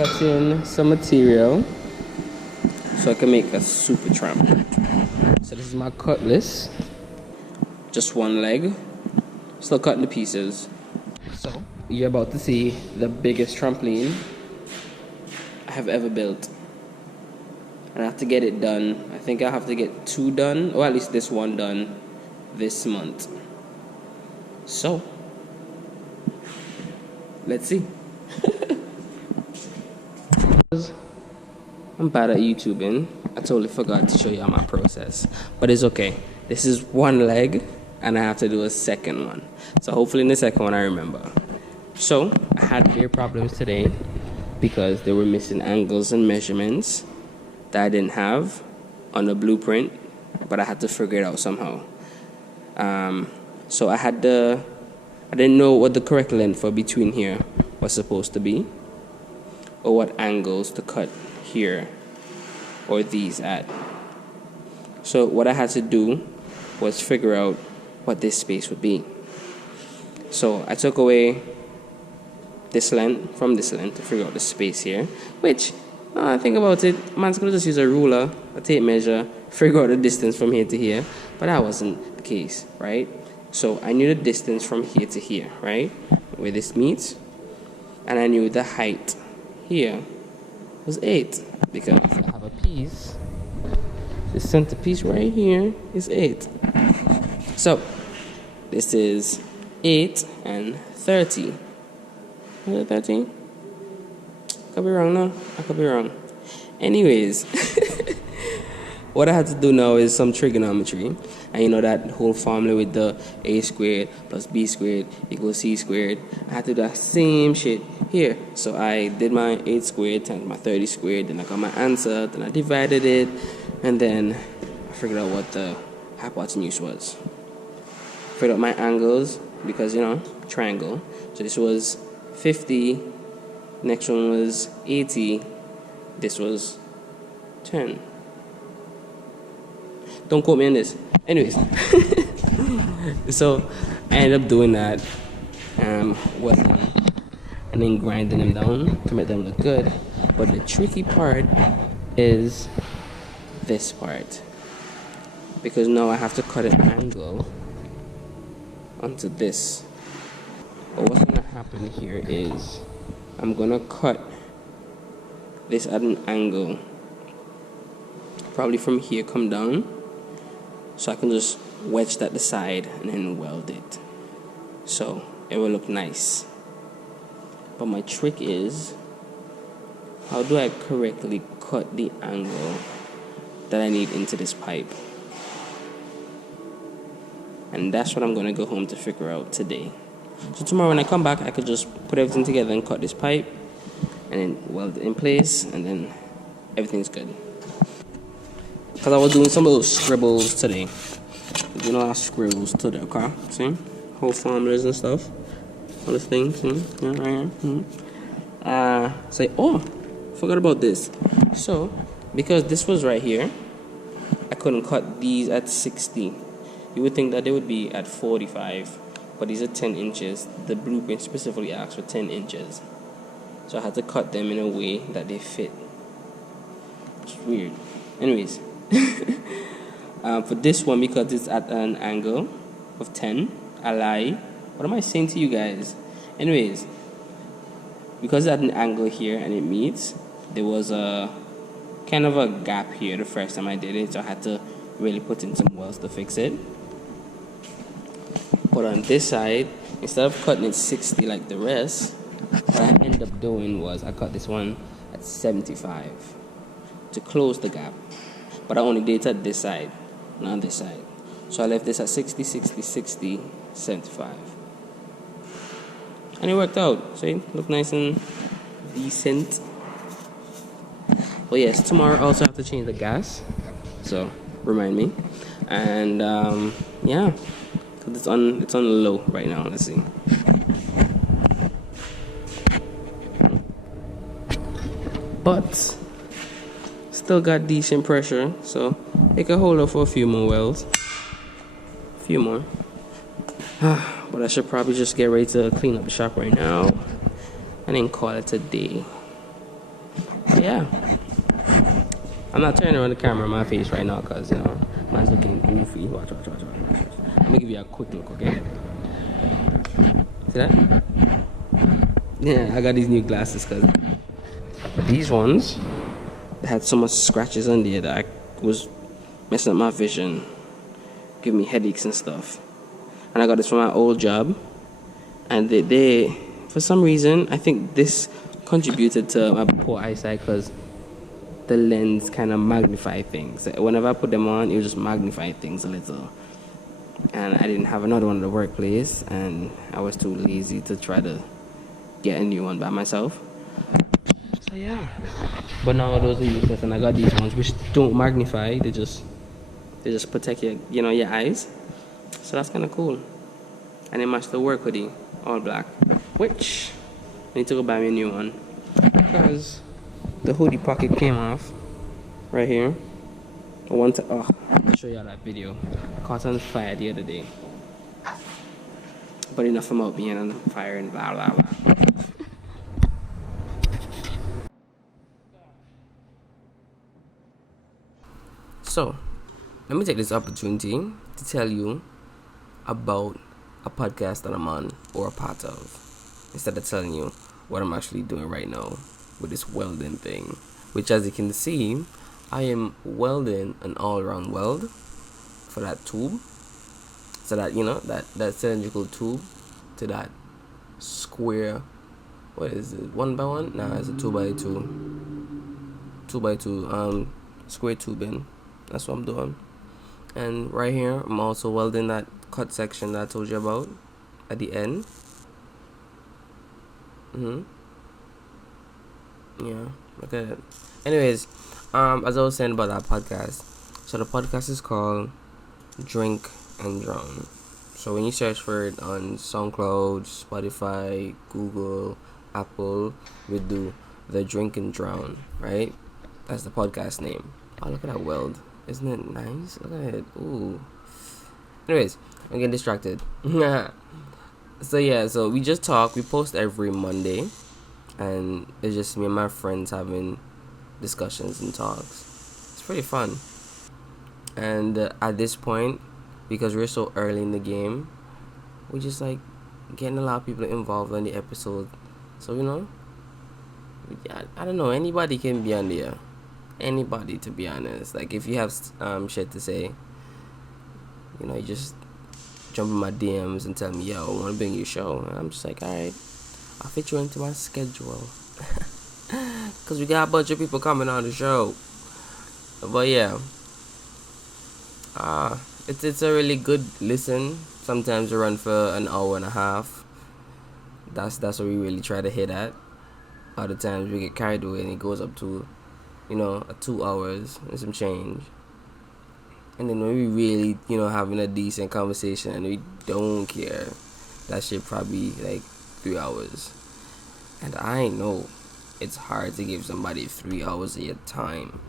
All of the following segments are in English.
cut in some material so I can make a super trampoline. So this is my cutlass. Just one leg. Still cutting the pieces. So you're about to see the biggest trampoline I have ever built. And I have to get it done. I think I have to get 2 done, or at least this one done this month. So let's see. I'm bad at YouTubing. I totally forgot to show you my process, but it's okay. This is one leg and I have to do a second one, so hopefully in the second one I remember. So I had beer problems today because they were missing angles and measurements that I didn't have on the blueprint, but I had to figure it out somehow. So I didn't know what the correct length for between here was supposed to be, or what angles to cut here or these at. So what I had to do was figure out what this space would be. So I took away this length from this length to figure out the space here, which I think about it, man's gonna just use a ruler, a tape measure, figure out the distance from here to here, but that wasn't the case, right? So I knew the distance from here to here, right, where this meets, and I knew the height here was 8 because I have a piece. The centerpiece right here is 8. So this is 8 and 30. Is it 30? Could be wrong, no? I could be wrong. Anyways, what I had to do now is some trigonometry. And you know that whole formula with the a squared plus b squared equals c squared. I had to do that same shit here. So I did my 8 squared times my 30 squared. Then I got my answer. Then I divided it. And then I figured out what the hypotenuse was. Figured out my angles because, you know, triangle. So this was 50. Next one was 80. This was 10. Don't quote me on this. Anyways, so I ended up doing that, and then grinding them down to make them look good. But the tricky part is this part, because now I have to cut an angle onto this. But what's gonna happen here is I'm gonna cut this at an angle, probably from here come down, so I can just wedge that the side and then weld it, so it will look nice. But my trick is, how do I correctly cut the angle that I need into this pipe? And that's what I'm gonna go home to figure out today. So tomorrow when I come back, I could just put everything together and cut this pipe and then weld it in place, and then everything's good. Because I was doing some of those scribbles today. You know, I scribbles today, okay? See? Whole formulas and stuff. All the things, see? Yeah, right here. Say, oh, forgot about this. So, because this was right here, I couldn't cut these at 60. You would think that they would be at 45. But these are 10 inches. The blueprint specifically asks for 10 inches. So I had to cut them in a way that they fit. It's weird. Anyways, for this one, because it's at an angle of 10, I lie. What am I saying to you guys? Anyways, because it's at an angle here and it meets, there was a kind of a gap here the first time I did it. So I had to really put in some welds to fix it. But on this side, instead of cutting it 60 like the rest, what I ended up doing was I cut this one at 75 to close the gap. But I only did it at this side, not on this side. So I left this at 60, 60, 60, 75. And it worked out. See? Look nice and decent. Well, yes, tomorrow I also have to change the gas. So, remind me. And, yeah. It's on low right now. Let's see. But still got decent pressure, so it can hold up for a few more welds. A few more. But I should probably just get ready to clean up the shop right now and then call it a day. yeah, I'm not turning around the camera on my face right now because, man's looking goofy. Watch. Let me give you a quick look, okay? See that? Yeah, I got these new glasses because these ones had so much scratches on there that I was messing up my vision, giving me headaches and stuff. And I got this from my old job, and they for some reason, I think this contributed to my poor eyesight because the lens kind of magnify things. Whenever I put them on, it would just magnify things a little. And I didn't have another one at the workplace, and I was too lazy to try to get a new one by myself. So yeah. But now those are useless, and I got these ones which don't magnify. They just protect your eyes. So that's kind of cool. And they match the work hoodie, all black. Which I need to go buy me a new one because the hoodie pocket came off right here. I'll show you that video. I caught on fire the other day. But enough about being on fire and blah blah blah. So, let me take this opportunity to tell you about a podcast that I'm on or a part of, instead of telling you what I'm actually doing right now with this welding thing. Which, as you can see, I am welding an all-around weld for that tube. So that, that cylindrical tube to that square, what is it, 1x1? Nah, it's a 2x2. 2x2, square tubing. That's what I'm doing. And right here, I'm also welding that cut section that I told you about at the end. Yeah, look at it. Anyways, as I was saying about that podcast, so the podcast is called Drink and Drown. So when you search for it on SoundCloud, Spotify, Google, Apple, we do the Drink and Drown, right? That's the podcast name. Oh, look at that weld. Isn't it nice? Look at it. Ooh. Anyways, I'm getting distracted. So we just talk. We post every Monday. And it's just me and my friends having discussions and talks. It's pretty fun. And at this point, because we're so early in the game, we just like getting a lot of people involved in the episode. So, I don't know, anybody can be on there. Anybody, to be honest. Like, if you have shit to say, you just jump in my DMs and tell me, yo, I want to bring you a show. And I'm just like, alright, I'll fit you into my schedule. Because we got a bunch of people coming on the show. But yeah, it's a really good listen. Sometimes we run for an hour and a half. That's what we really try to hit at. Other times we get carried away and it goes up to 2 hours and some change. And then when we really having a decent conversation and we don't care, that shit probably like 3 hours. And I know it's hard to give somebody 3 hours of your time.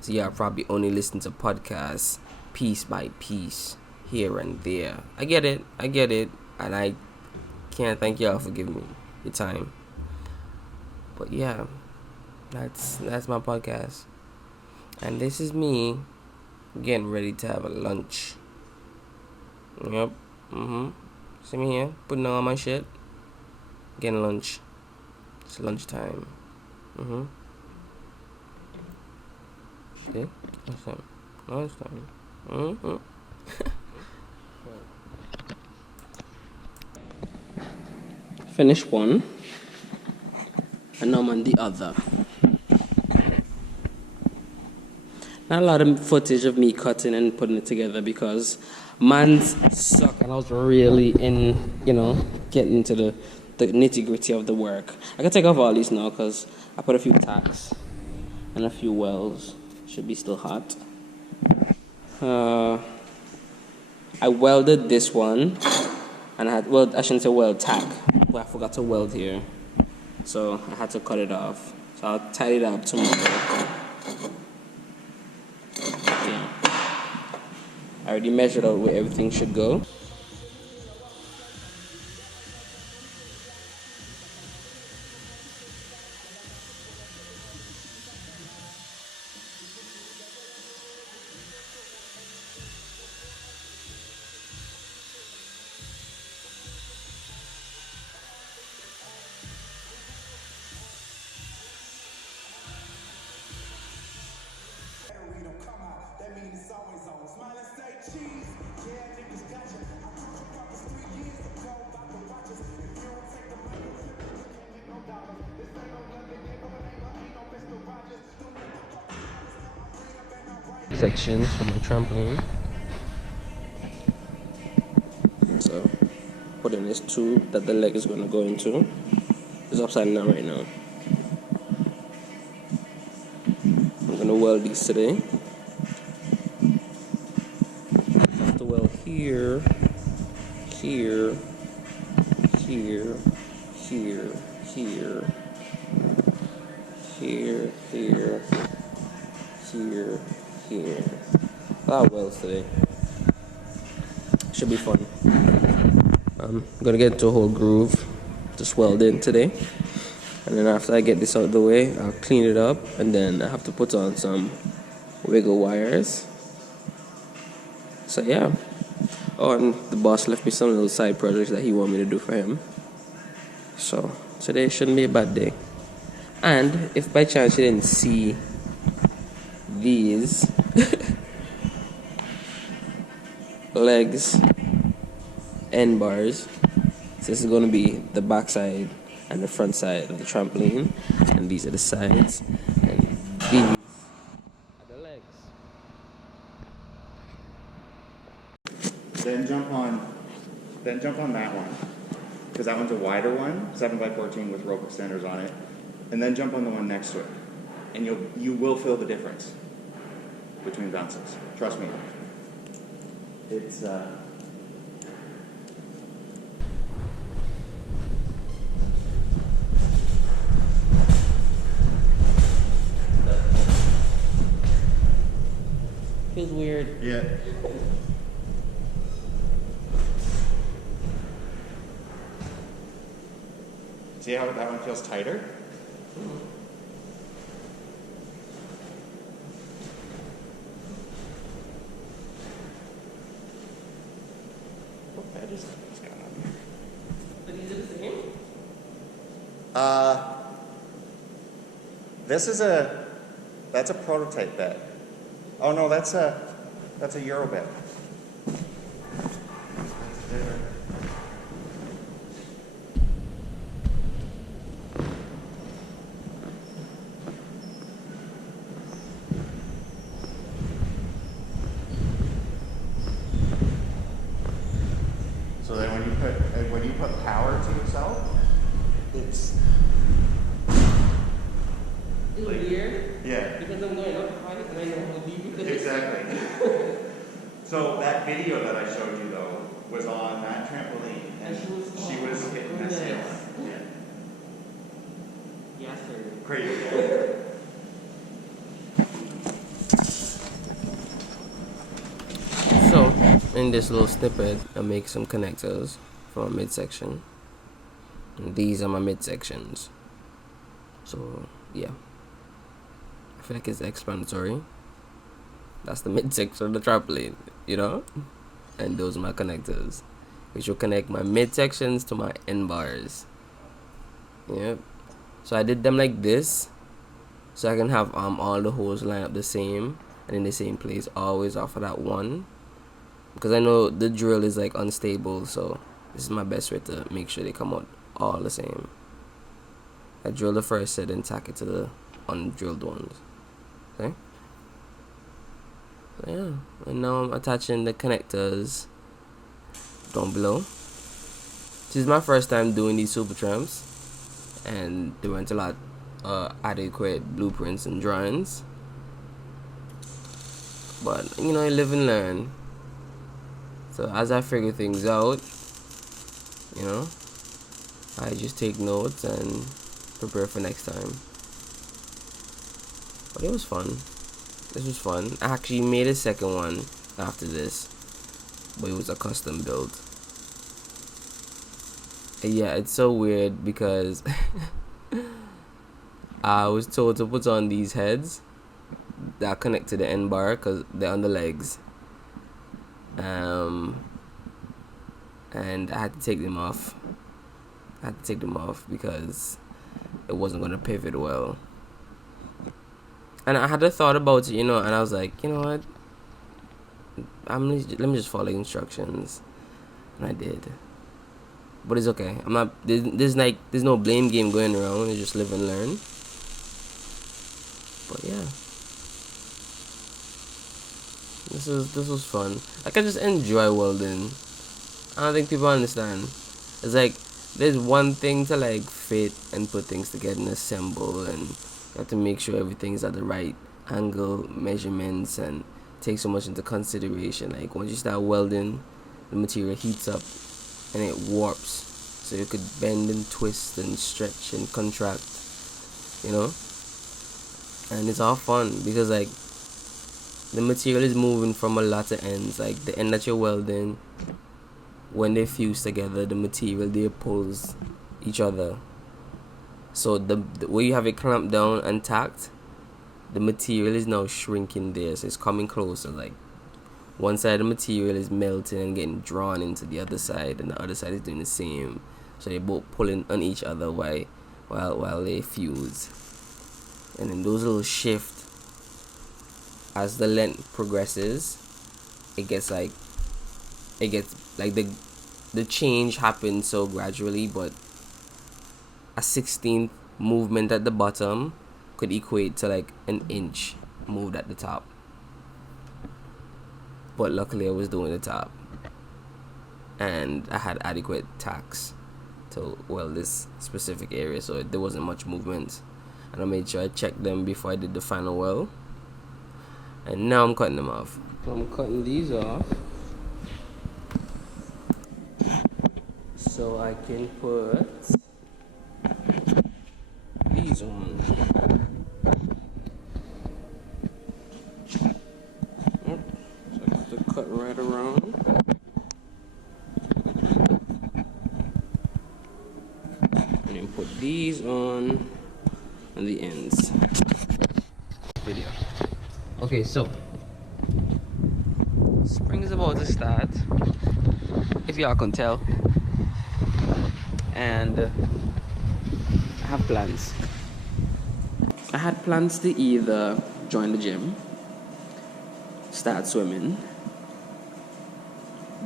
So yeah, I probably only listen to podcasts piece by piece, here and there. I get it, and I can't thank y'all for giving me your time. But yeah, that's my podcast. And this is me getting ready to have a lunch. Yep. See me here, putting on my shit. Getting lunch. It's lunchtime. See? Lunchtime. Finish one. And now I'm on the other. Not a lot of footage of me cutting and putting it together because man's suck, and I was really in, getting into the nitty-gritty of the work. I can take off all these now because I put a few tacks and a few welds. Should be still hot. I welded this one, and I shouldn't say weld, tack, but I forgot to weld here. So I had to cut it off. So I'll tidy it up tomorrow. Yeah. I already measured out where everything should go. sections for my trampoline. So put in this tube that the leg is going to go into. It's upside down right now. I'm going to weld these today. I have to weld here, here, here, here, here, here, here, here, here. A lot of welds today. Should be fun. I'm gonna get into a whole groove, just weld in today. And then after I get this out of the way, I'll clean it up, and then I have to put on some wiggle wires. So yeah. Oh, and the boss left me some little side projects that he wanted me to do for him. So today shouldn't be a bad day. And if by chance you didn't see these legs end bars, so this is going to be the back side and the front side of the trampoline, and these are the sides, and these are the legs. Then jump on that one, because that one's a wider one, 7x14 with rope extenders on it, and then jump on the one next to it, and you will feel the difference between bounces. Trust me. It's Feels weird. yeah. See how that one feels tighter? Okay, just got on. But these are the same? That's a prototype bed. Oh no, that's a Euro bed. So then when you put power to yourself, it's Weird. yeah. Because I'm going up high and I know how deep it is. Exactly. So that video that I showed you though was on that trampoline, and she was hitting that ceiling. Yeah. Yes, sir. Crazy. So, in this little snippet, I make some connectors for my midsection. And these are my midsections. So, yeah. I feel like it's explanatory. That's the midsection of the trampoline, you know? And those are my connectors, which will connect my midsections to my end bars. Yep. So I did them like this, so I can have all the holes line up the same and in the same place, always off of that one. Because I know the drill is like unstable, so this is my best way to make sure they come out all the same. I drill the first set and tack it to the undrilled ones. Okay? So yeah, and now I'm attaching the connectors down below. This is my first time doing these super tramps, and they weren't a lot adequate blueprints and drawings. But you know, I live and learn. So as I figure things out, you know, I just take notes and prepare for next time. But it was fun. This was fun. I actually made a second one after this, but it was a custom build. And yeah, it's so weird because I was told to put on these heads that connect to the end bar because they're on the legs. And I had to take them off. Because it wasn't going to pivot well. And I had a thought about it, you know, and I was like, you know what? Let me just follow instructions. And I did. But it's okay. I'm not. There's no blame game going around. You just live and learn. But yeah. This was fun. Like, I just enjoy welding. I don't think people understand. It's like there's one thing to like fit and put things together and assemble, and you have to make sure everything's at the right angle, measurements, and take so much into consideration. Like once you start welding, the material heats up and it warps, so you could bend and twist and stretch and contract, you know. And it's all fun because like the material is moving from a lot of ends. Like the end that you're welding, when they fuse together, the material they oppose each other. So the where you have it clamped down and tacked, the material is now shrinking there, so it's coming closer. Like one side of the material is melting and getting drawn into the other side, and the other side is doing the same. So they're both pulling on each other while they fuse. And then those little shift as the length progresses, it gets like the change happens so gradually, but a 16th movement at the bottom could equate to like an inch moved at the top. But luckily I was doing the top, and I had adequate tacks to weld this specific area, so there wasn't much movement. And I made sure I checked them before I did the final weld. And now I'm cutting them off. So I'm cutting these off so I can put these on. So I have to cut right around. And then put these on the ends. Video. Okay, so spring is about to start, if y'all can tell, and I have plans. I had plans to either join the gym, start swimming,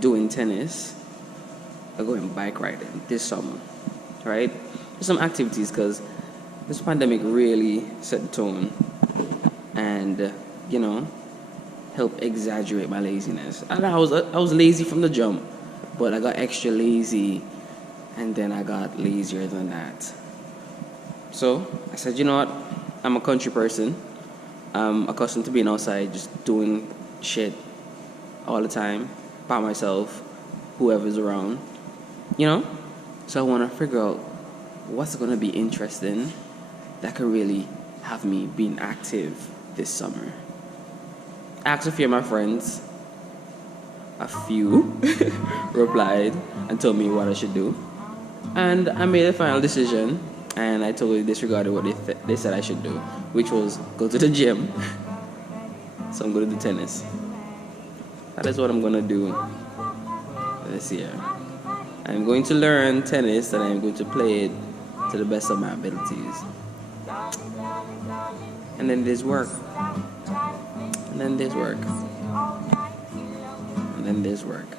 doing tennis, or going bike riding this summer, right? There's some activities because this pandemic really set the tone and help exaggerate my laziness. I was lazy from the jump, but I got extra lazy, and then I got lazier than that. So I said, you know what? I'm a country person. I'm accustomed to being outside, just doing shit all the time by myself, whoever's around, So I want to figure out what's going to be interesting that could really have me being active this summer. I asked a few of my friends. A few replied and told me what I should do. And I made a final decision, and I totally disregarded what they said I should do, which was go to the gym. So I'm going to do tennis. That is what I'm going to do this year. I'm going to learn tennis, and I'm going to play it to the best of my abilities. And then there's work. And then there's work. And then there's work.